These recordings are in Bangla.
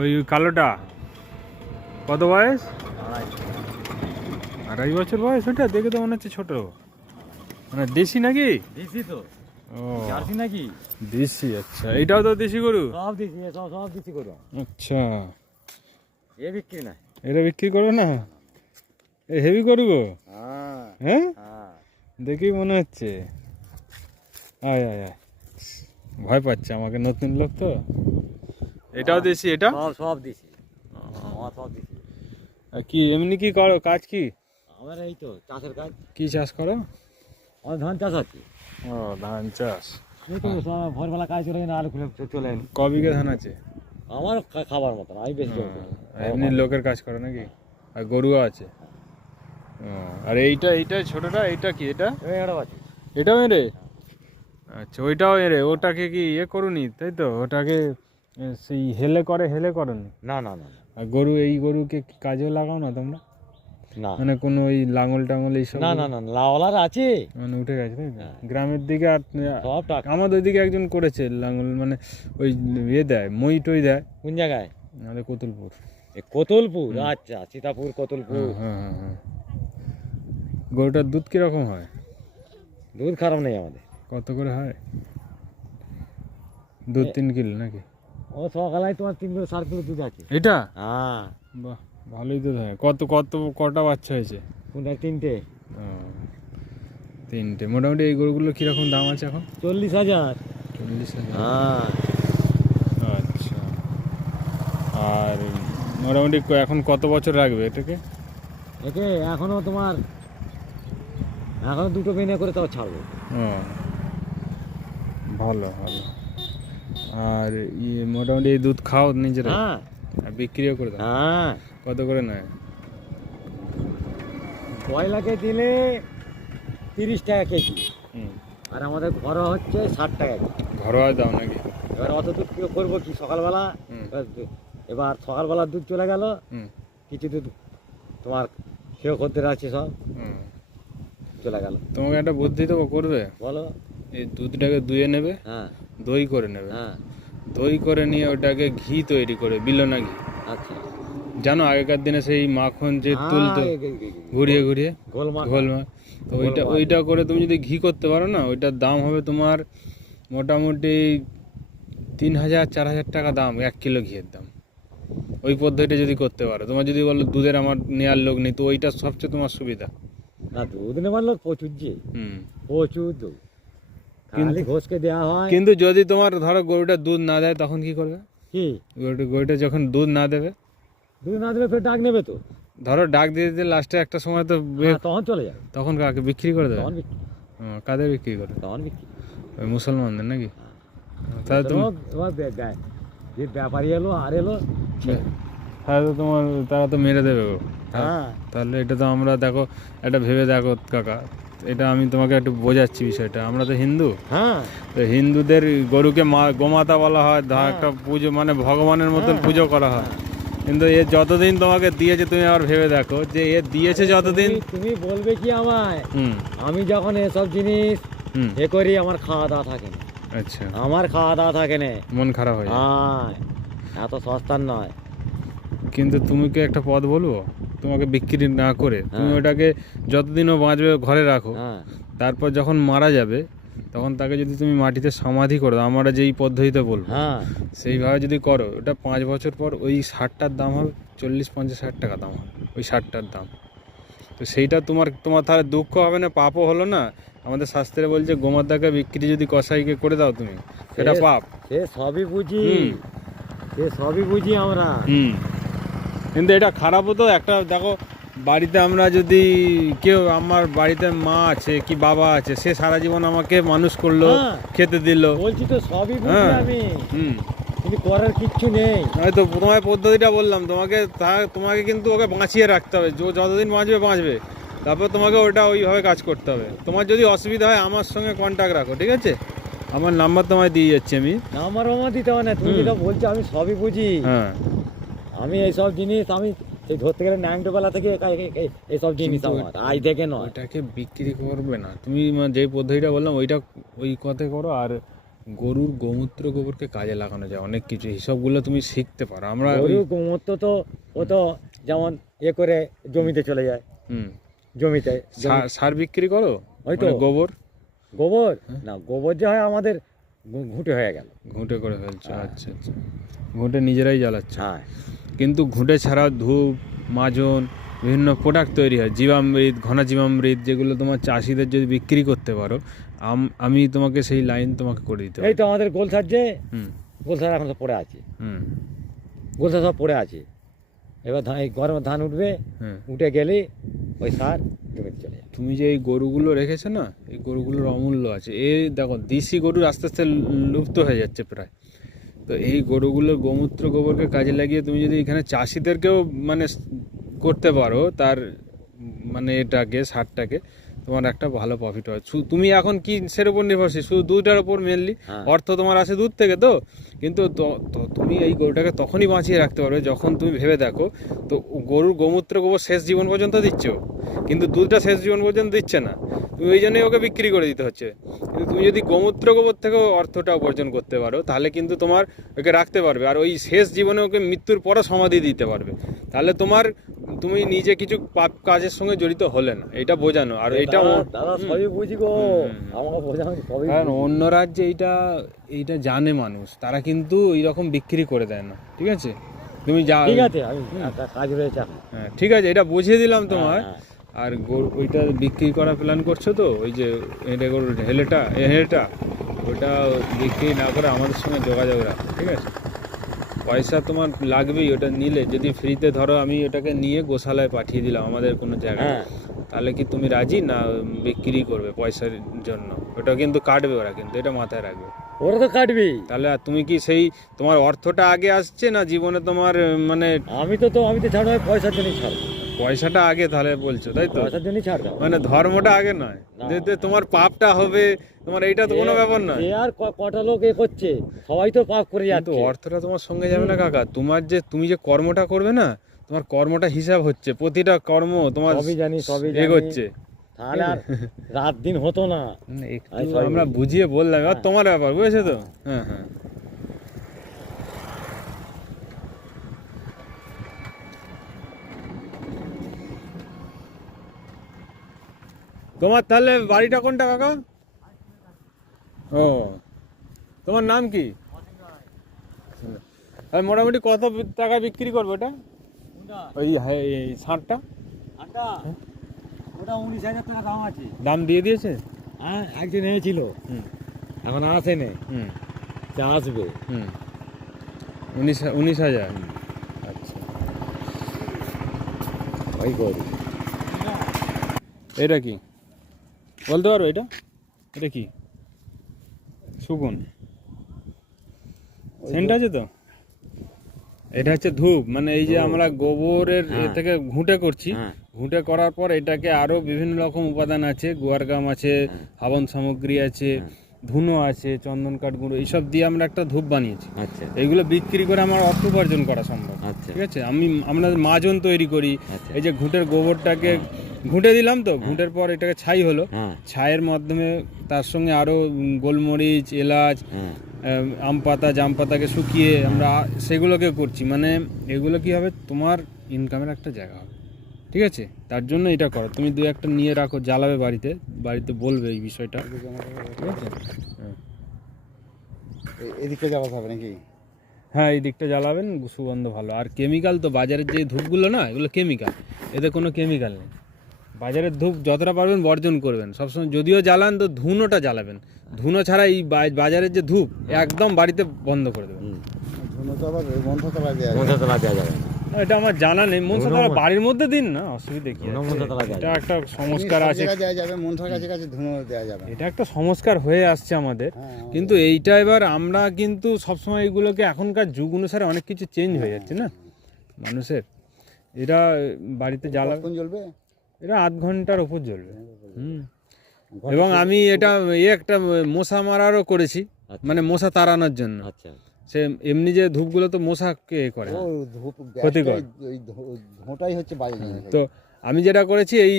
ওই কালোটা কত বয়স? আড়াই। 2.5 বছর বয়স? ওটা দেখে তো মনে হচ্ছে ছোট, মানে দেশি নাকি? দেশি তো। ও জার্সি নাকি? দেশি, আচ্ছা। এইটাও তো দেশি গরু? সব দেশি, সব দেশি গরু। আচ্ছা, এ বিক্রি নাই। এটা বিক্রি করবে না? এ হেভি গরু গো। হ্যাঁ হ্যাঁ, হ্যাঁ। দেখেই মনে হচ্ছে। আয় আয় আয়, ভয় পাচ্ছে আমাকে, নতুন লোক তো। এটাও দেশি? এটা সব দেশি, আমার সব দেশি। আর কি এমনি কি করো, কাজ কি? আমার এই তো চাষের কাজ। কি চাষ করো? আমার ধান চাষ আছে। ও, ধান চাষ। এই তো ভোরবেলা কাজ করে না, আলু খুলে চলে এলি। ক বিঘে ধান আছে? আমার খাবার মতন, আমি বেশি জমি করি না। এমনি লোকের কাজ করো নাকি? আর গরুও আছে? ও, আর এইটা ছোটটা, এইটা কি? এটা এটা আছে। এটাও এরে? আচ্ছা, ওইটাও এরে। ওটাকে কি ইয়ে করুনি, তাই তো? ওটাকে সেই হেলে করনি? না না না আর গরু, এই গরুকে কি কাজেও লাগাও না তোমরা? না মানে কোনো ওই লাঙল টাঙল এইসব? না না না, লাওলার আছে। মানে উঠে গেছে তাই তো? গ্রামের দিকে আর সব টাকা। আমাদের ওইদিকে একজন করেছে লাঙল, মানে ওই ইয়ে দেয়, মই টই দেয়। কোন জায়গায়? আমাদের কতুলপুর। কোতলপুর? আচ্ছা, সীতাপুর কোতলপুর। হ্যাঁ হ্যাঁ হ্যাঁ। গরুটার দুধ কিরকম হয়? দুধ খারাপ নেই আমাদের। কত করে হয় দুধ? 3 কিলো নাকি? ও সকালে তোমার 3 কিলো 4 কিলো দুধ আছে। এটা? হ্যাঁ। বাহ, ভালোই দুধ হয়। কটা বাচ্চা হয়েছে? কোনটা? 3টে। ও, 3টে। মোটামুটি এই গরুগুলোর কিরকম দাম আছে এখন? 40,000। 40,000? হ্যাঁ। আচ্ছা। আর মোটামুটি এখন কত বছর রাখবে এটাকে? একে এখনো তোমার, এখনো 2টো বেনে করে তাও ছাড়বো। ও, ভালো ভালো। আর মোটামুটি এই দুধ খাও নিজেরা? হ্যাঁ। আর বিক্রিও করে দাও? হ্যাঁ। কত করে নেয়? কয়লাকে দিলে 30 টাকা কেজি, হুম। আর আমাদের ঘরোয়া হচ্ছে 60 টাকা কেজি। ঘরোয়া দাও নাকি? এবার অত দুধ কেউ করবো কি সকালবেলা? হুম। এবার সকালবেলা দুধ চলে গেল, হুম। কিছু দুধ তোমার কেউ খদ্দের আছে, সব হুম। চলে গেল। তোমাকে একটা বুদ্ধি দেবো, করবে? বলো। এই দুধটাকে দুয়ে নেবে, হ্যাঁ দই করে নেবে। হ্যাঁ। দই করে নিয়ে ওটাকে ঘি তৈরি করে, বিলোনা ঘি। আচ্ছা। জানো আগেকার দিনে সেই মাখন যে তুলতো হ্যাঁ, ঘুরিয়ে ঘুরিয়ে, গোলমাল। গোলমাল। তো ওইটা করে তুমি যদি ঘি করতে পারো না, ওইটার দাম হবে তোমার মোটামুটি 3,000-4,000 টাকা দাম, 1 কিলো ঘিয়ের দাম। ওই পদ্ধতিটা যদি করতে পারো, তোমার যদি বলো দুধের আমার নেওয়ার লোক নেই, তো ওইটা সবচেয়ে তোমার সুবিধা। না, দুধ নেবার লোক প্রচুর, যে হুম। প্রচুর দুধ, খালি ঘোষকে দেওয়া হয়। কিন্তু যদি তোমার ধরো গরুটা দুধ না দেয়, তখন কি করবে? কি? গরুটা যখন দুধ না দেবে, দুধ না দিলে ফের ডাক নেবে তো। ধরো ডাক দিয়ে দিতে লাস্টে একটা সময় তো তখন চলে যাবে। তখন কাকে বিক্রি করে দেবে? তখন বিক্রি। কাদের বিক্রি করে? তখন বিক্রি। ওই মুসলমানদের নাকি? তাহলে তুমি, এবার যে ব্যাপারী এলো আর এলো, তাহলে তো তোমার, তারা তো মেরে দেবে গো। হ্যাঁ। তাহলে এটা তো আমরা, দেখো এটা ভেবে দেখো কাকা, এটা আমি তোমাকে একটু বোঝাচ্ছি বিষয়টা। আমরা তো হিন্দু, হ্যাঁ। তো হিন্দুদের গরুকে গোমাতা বলা হয়, একটা পুজো, মানে ভগবানের মতন পুজো করা হয়। কিন্তু এ যতদিন তোমাকে দিয়েছে, তুমি আবার ভেবে দেখো যে এ দিয়েছে যতদিন। তুমি বলবে কি আমায়, হুম। আমি যখন এসব জিনিস এ করি, আমার খাওয়া দাওয়া থাকে না। আচ্ছা, আমার খাওয়া দাওয়া থাকে না, মন খারাপ হয়ে যায়। এত সস্তার নয়। কিন্তু তুমি কি একটা পথ বলবো, তোমাকে বিক্রি না করে তুমি ওটাকে যতদিনও বাঁচবে ঘরে রাখো, তারপর যখন মারা যাবে তখন তাকে যদি তুমি মাটিতে সমাধি করো, আমরা যেই পদ্ধতিতে বলবো সেইভাবে যদি করো, ওটা 5 বছর পর ওই ষাঁড়টার দাম হবে 40-50 হাজার টাকা দাম হবে, ওই ষাঁড়টার দাম। তো সেইটা তোমার তাহলে দুঃখ হবে না, পাপও হলো না। আমাদের শাস্ত্রে বলছে গোমাতাকে বিক্রি যদি কসাইকে করে দাও তুমি, সেটা পাপ। সে সবই বুঝি, সে সবই বুঝি আমরা। কিন্তু এটা খারাপও তো একটা। দেখো বাড়িতে আমরা যদি কেউ, আমার বাড়িতে মা আছে কি বাবা আছে, সে সারা জীবন আমাকে মানুষ করলো, খেতে দিল। বলছি তো সবই বুঝি আমি, কিন্তু করার কিচ্ছু নেই। হয়তো তোমার পদ্ধতিটা বললাম তোমাকে কিন্তু ওকে বাঁচিয়ে রাখতে হবে, যতদিন বাঁচবে, তারপর তোমাকে ওটা ওইভাবে কাজ করতে হবে। তোমার যদি অসুবিধা হয় আমার সঙ্গে কন্ট্যাক্ট রাখো, ঠিক আছে? আমার নাম্বার তোমায় দিয়ে যাচ্ছি আমি। নাম্বার দিতে হবে না, তুমি যেটা বলছো আমি সবই বুঝি। আমি এইসব জিনিস, আমি সেই ধরতে গেলে 9টোবেলা থেকে এইসব জিনিস আমার আজ থেকে নয়। ওটাকে বিক্রি করবে না তুমি, যে পদ্ধতিটা বললাম ওই কথাই করো। আর গরুর গোমূত্র গোবরকে কাজে লাগানো যায় অনেক কিছু, হিসাবগুলো তুমি শিখতে পারো। আমরা গরুর গোমূত্র তো ও তো যেমন করে জমিতে চলে যায়, হুম জমিতে সার বিক্রি করো ওই তো মানে গোবর গোবর না, গোবর যে হয় আমাদের ঘুঁটে হয়ে গেল। ঘুঁটে করে ফেলছো, আচ্ছা আচ্ছা, ঘুঁটে নিজেরাই জ্বালাচ্ছ। হ্যাঁ, কিন্তু ঘুঁটে ছাড়াও ধূপ, মাজন, বিভিন্ন প্রোডাক্ট তৈরি হয়, জীবামৃত, ঘনা জীবামৃত, যেগুলো তোমার চাষিদের যদি বিক্রি করতে পারো, আমি তোমাকে সেই লাইন তোমাকে করে দিতে এই পারি। তো আমাদের গোলসার যে হুম গোলসার এখন তো পড়ে আছে, হুম গোলসার সব পড়ে আছে। এবার ধান, এই গরমে ধান উঠবে, হ্যাঁ। উঠে গেলে ওই সার জমিতে চলে যায়। তুমি যে এই গরুগুলো রেখেছো না, এই গরুগুলোর অমূল্য আছে। এই দেখো দেশি গরু আস্তে আস্তে লুপ্ত হয়ে যাচ্ছে প্রায়। তো এই গরুগুলোর গোমূত্র গোবরকে কাজে লাগিয়ে তুমি যদি এখানে চাষিদেরকেও মানে করতে পারো, তার মানে এটাকে সারটাকে, তোমার একটা ভালো প্রফিট হয়। তুমি এখন কি সের উপর নির্ভরশীল? শুধু দুধটার উপর মেনলি হ্যাঁ। অর্থ তোমার আসে দুধ থেকে, তো কিন্তু তুমি এই গরুটাকে তখনই বাঁচিয়ে রাখতে পারবে যখন তুমি ভেবে দেখো তো গরুর গোমূত্র গোবর শেষ জীবন পর্যন্ত দিচ্ছ, কিন্তু দুধটা শেষ জীবন পর্যন্ত দিচ্ছে না, তুমি ওই জন্যই ওকে বিক্রি করে দিতে হচ্ছে। কিন্তু তুমি যদি গোমূত্র গোবর থেকেও অর্থটা উপার্জন করতে পারো, তাহলে কিন্তু তোমার ওকে রাখতে পারবে, আর ওই শেষ জীবনে ওকে মৃত্যুর পরে সমাধি দিতে পারবে। তাহলে তুমি নিজে কিছু পাপ কাজের সঙ্গে জড়িত হলে না, এটা বোঝানো। আর এটা দাদা সবই বুঝি গো, আমাকে বোঝানো সবই কারণ বুঝি। অন্য রাজ্যে এইটা জানে মানুষ, তারা কিন্তু এইরকম বিক্রি করে দেয় না, ঠিক আছে? তুমি যা, ঠিক আছে, আমি একটা কাজ রয়েছে এখন। হ্যাঁ ঠিক আছে, এটা বুঝিয়ে দিলাম তোমার। হ্যাঁ, আর ওইটা বিক্রি করার প্ল্যান করছো তো, ওই যে এটা গরুর হেলেটা ওটা বিক্রি না করে আমাদের সঙ্গে যোগাযোগ রাখো, ঠিক আছে? পয়সা তোমার লাগবেই ওটা নিলে, যদি ফ্রিতে ধরো আমি ওটাকে নিয়ে গোশালায় পাঠিয়ে দিলাম আমাদের কোনো জায়গায়, হ্যাঁ। তাহলে কি তুমি রাজি না বিক্রি করবে পয়সার জন্য? ওটা কিন্তু কাটবে ওরা, কিন্তু এটা মাথায় রাখবে। ওরা তো কাটবি। তাহলে আর তুমি কি সেই তোমার অর্থটা আগে আসছে না জীবনে তোমার মানে আমি তো ছাড়ো, পয়সার জন্যই ছাড়বো। পয়সাটা আগে তাহলে বলছো, তাই তো? পয়সার জন্যই ছাড় দাও। মানে ধর্মটা আগে নয়, না। যে তোমার পাপটা হবে, তোমার এইটা তো কোনো ব্যাপার নয়। এ আর কটা লোক এ করছে, সবাই তো পাপ করে কিন্তু যাচ্ছে। অর্থটা তোমার সঙ্গে যাবে না কাকা। তুমি যে কর্মটা করবে না, তোমার কর্মটা হিসাব হচ্ছে, প্রতিটা কর্ম তোমার সবই জানি, সবই জানি। এগোচ্ছে। তাহলে আর রাত দিন হতো না। একটু আমরা বুঝিয়ে বললাম, আর তোমার ব্যাপার, বুঝেছো তো? হ্যাঁ হ্যাঁ। তোমার তাহলে বাড়িটা কোনটা কাকা? ও, তোমার নাম কি? আর মোটামুটি কত টাকা বিক্রি করবো এটা, ওই ষাঁড়টা? ওটা 19,000 টাকা দাম আছে। দাম দিয়ে দিয়েছে? হ্যাঁ, একদিন এনেছিল, হুম এখন আসেনি, হুম আসবে। হুম 19,000। আচ্ছা, ওই গরু এটা কি বলতে পারো? এটা কি সুগুন সেন্ট আছে তো? এটা হচ্ছে ধূপ, মানে এই যে আমরা গোবরের এ থেকে ঘুঁটে করছি, হ্যাঁ। ঘুঁটে করার পর এটাকে আরো বিভিন্ন রকম উপাদান আছে, গুয়ারগাম আছে, হাবন সামগ্রী আছে, ধুনো আছে, চন্দন কাঠ গুঁড়ো, এইসব দিয়ে আমরা একটা ধূপ বানিয়েছি। আচ্ছা এইগুলো বিক্রি করে আমার অর্থ উপার্জন করা সম্ভব, আচ্ছা ঠিক আছে? আমরা মাজন তৈরি করি, আচ্ছা। এই যে ঘুঁটের গোবরটাকে ঘুঁটে দিলাম, তো ঘুঁটের পর এটাকে ছাই হলো, হ্যাঁ ছাইয়ের মাধ্যমে তার সঙ্গে আরো গোলমরিচ, এলাচ, হ্যাঁ আম পাতা, জাম পাতাকে শুকিয়ে আমরা সেগুলোকে করছি। মানে এগুলো কি হবে, তোমার ইনকামের একটা জায়গা হবে, ঠিক আছে? তার জন্য এটা করো, তুমি দু একটা নিয়ে রাখো, জ্বালাবে বাড়িতে বলবে এই বিষয়টা, ঠিক আছে? হ্যাঁ এদিকে যাওয়া হবে নাকি? হ্যাঁ, এই দিকটা জ্বালাবেন, সুগন্ধ ভালো। আর কেমিক্যাল তো বাজারের যে ধূপগুলো না, এগুলো কেমিক্যাল, এতে কোনো কেমিক্যাল নেই। বাজারের ধূপ যতটা পারবেন বর্জন করবেন সবসময়, যদিও জ্বালান তো ধুনোটা জ্বালাবেন। ধুনো ছাড়া এই বাজারের যে ধূপ একদম বাড়িতে বন্ধ করে দেবেন। ধুনো তো আবার মন্থতলা দেওয়া যায়। মনসাতলা দেওয়া যাবে না। এটা আমার জানা নেই, মনসাতলা বাড়ির মধ্যে দিন না, অসুবিধা কি আছে? মনসাতলা দেওয়া এটা একটা সংস্কার সব আছে, জায়গায় দেওয়া যাবে, মন্থর কাছে কাছে ধুনো দেওয়া যাবে। এটা একটা সংস্কার হয়ে আসছে আমাদের। হ্যাঁ, কিন্তু এইটা এবার আমরা কিন্তু সবসময় এগুলোকে, এখনকার যুগ অনুসারে অনেক কিছু চেঞ্জ হয়ে যাচ্ছে না মানুষের। এটা বাড়িতে জ্বালা, কোন জ্বলবে? এটা 8 ঘন্টার উপর জ্বলবে। এবং আমি এটা একটা মশা মারারও করেছি, মানে মশা তাড়ানোর জন্য। আচ্ছা সে এমনি যে ধূপগুলো তো মশাকে করে, ও ধূপ ক্ষতিকর। ওই ধোঁটাই হচ্ছে বাজে জিনিস। তো আমি যেটা করেছি এই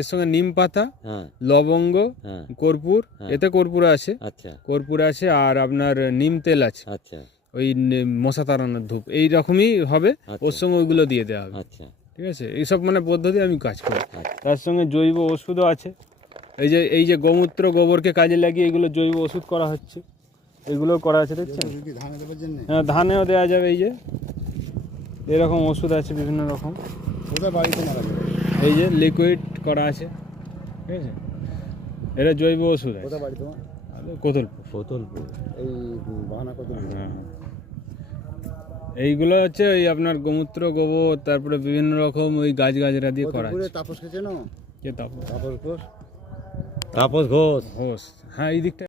এর সঙ্গে নিম পাতা, হ্যাঁ লবঙ্গ, হ্যাঁ কর্পূর, হ্যাঁ। এতে কর্পূর আছে, আচ্ছা কর্পূর আছে, আর আপনার নিম তেল আছে, আচ্ছা ওই মশা তাড়ানোর ধূপ এই রকমই হবে, আচ্ছা। ওর সঙ্গে ওইগুলো দিয়ে দেওয়া হবে। আচ্ছা ঠিক আছে, এইসব মানে পদ্ধতি আমি কাজ করি। আচ্ছা তার সঙ্গে জৈব ওষুধও আছে। এই যে গোমূত্র গোবরকে কাজে লাগিয়ে এগুলো জৈব ওষুধ করা হচ্ছে, এগুলো করা আছে দেখছেন। এটা কি ধানে দেওয়ার জন্য? হ্যাঁ, ধানেও দেওয়া যাবে। এই যে এরকম ওষুধ আছে বিভিন্ন রকম, কোথায় বাড়িতে মারা যাবে? এই যে লিকুইড করা আছে, ঠিক আছে, এটা জৈব ওষুধ আছে। কোথায় বাড়ি তোমার? কোতলপুর। বোতলপুর এই বাহানা কত? হ্যাঁ, এইগুলো হচ্ছে ওই আপনার গোমূত্র গোবর, তারপরে বিভিন্ন রকম ওই গাছগাছরা দিয়ে করা কতপুরে আছে। তাপসকে চেনো? কে তাপস? তাপস ঘোষ? তাপস ঘোষ। ঘোষ, হ্যাঁ এই দিকটা